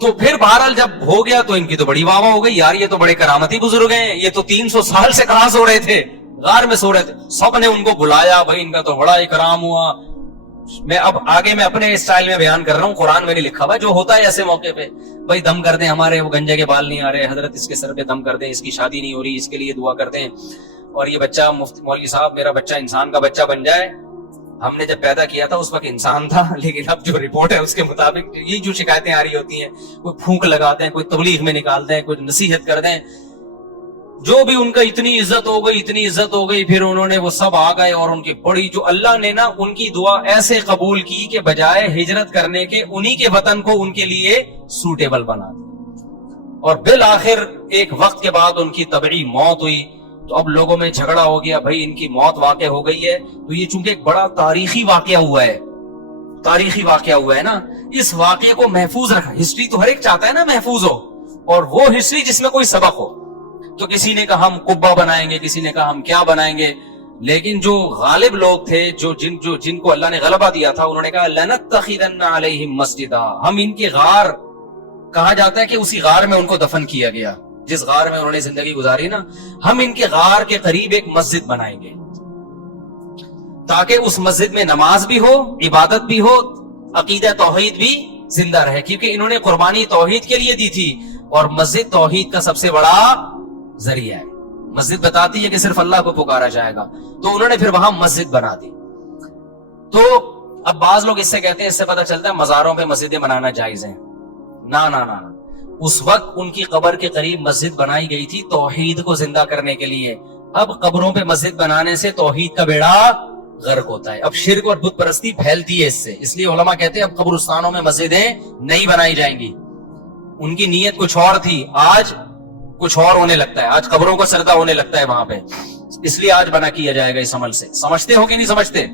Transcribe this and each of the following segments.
تو پھر بہرحال جب ہو گیا تو ان کی تو بڑی واہ واہ ہو گئی، یار یہ تو بڑے کرامتی بزرگ ہیں، یہ تو 300 سال سے کہاں سو رہے تھے، غار میں سو رہے تھے. سب نے ان کو بلایا، بھائی ان کا تو بڑا اکرام ہوا. میں اب آگے میں اپنے اسٹائل میں بیان کر رہا ہوں، قرآن میں نہیں لکھا ہوا. جو ہوتا ہے ایسے موقع پہ، بھائی دم کر دیں، ہمارے وہ گنجے کے بال نہیں آ رہے، حضرت اس کے سر پہ دم کر دیں، اس کی شادی نہیں ہو رہی، اس کے لیے دعا کر دیں، اور یہ بچہ مفتی مولوی صاحب میرا بچہ انسان کا بچہ بن جائے. ہم نے جب پیدا کیا تھا اس وقت انسان تھا، لیکن اب جو رپورٹ ہے اس کے مطابق یہ جو شکایتیں آ رہی ہوتی ہیں، کوئی پھونک لگا دیں، کوئی تبلیغ میں نکال دیں، کوئی نصیحت کر دیں، جو بھی ان کا اتنی عزت ہو گئی، اتنی عزت ہو گئی. پھر انہوں نے وہ سب آ گئے اور ان کی بڑی جو اللہ نے نا ان کی دعا ایسے قبول کی کہ بجائے ہجرت کرنے کے انہی کے وطن کو ان کے لیے سوٹیبل بنا دیا. اور بالآخر ایک وقت کے بعد ان کی طبعی موت ہوئی. تو اب لوگوں میں جھگڑا ہو گیا، بھائی ان کی موت واقع ہو گئی ہے تو یہ چونکہ ایک بڑا تاریخی واقعہ ہوا ہے، تاریخی واقعہ ہوا ہے نا، اس واقعے کو محفوظ رکھا. ہسٹری تو ہر ایک چاہتا ہے نا محفوظ ہو، اور وہ ہسٹری جس میں کوئی سبق ہو. تو کسی نے کہا ہم قبہ بنائیں گے، کسی نے کہا ہم کیا بنائیں گے، لیکن جو غالب لوگ تھے، جن کو اللہ نے غلبہ دیا تھا، انہوں نے کہا لنتخذن علیہم مسجدا. ہم ان کے غار، کہا جاتا ہے کہ اسی غار میں ان کو دفن کیا گیا جس غار میں انہوں نے زندگی گزاری نا، ہم ان کے غار کے قریب ایک مسجد بنائیں گے تاکہ اس مسجد میں نماز بھی ہو، عبادت بھی ہو، عقیدہ توحید بھی زندہ رہے. کیونکہ انہوں نے قربانی توحید کے لیے دی تھی، اور مسجد توحید کا سب سے بڑا ذریعہ ہے. مسجد بتاتی ہے کہ صرف اللہ کو پکارا جائے گا، تو انہوں نے پھر وہاں مسجد بنا دی. تو اب بعض لوگ اس سے کہتے ہیں، اس سے پتہ چلتا ہے مزاروں پہ مسجدیں بنانا جائز ہیں. نا نا نا، اس وقت ان کی قبر کے قریب مسجد بنائی گئی تھی توحید کو زندہ کرنے کے لیے. اب قبروں پہ مسجد بنانے سے توحید کا بیڑا غرق ہوتا ہے. اب شرک اور بت پرستی پھیلتی ہے اس سے، اس لیے علماء کہتے ہیں اب قبرستانوں میں مسجدیں نہیں بنائی جائیں گی. ان کی نیت کچھ اور تھی، آج کچھ اور ہونے لگتا ہے، آج قبروں کا سردہ ہونے لگتا ہے وہاں پہ، اس لیے آج بنا کیا جائے گا اس عمل سے. سمجھتے ہو کہ نہیں سمجھتے؟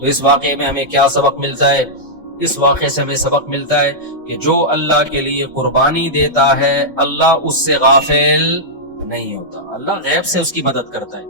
تو اس واقعے میں ہمیں کیا سبق ملتا ہے؟ اس واقعے سے ہمیں سبق ملتا ہے کہ جو اللہ کے لیے قربانی دیتا ہے اللہ اس سے غافل نہیں ہوتا، اللہ غیب سے اس کی مدد کرتا ہے.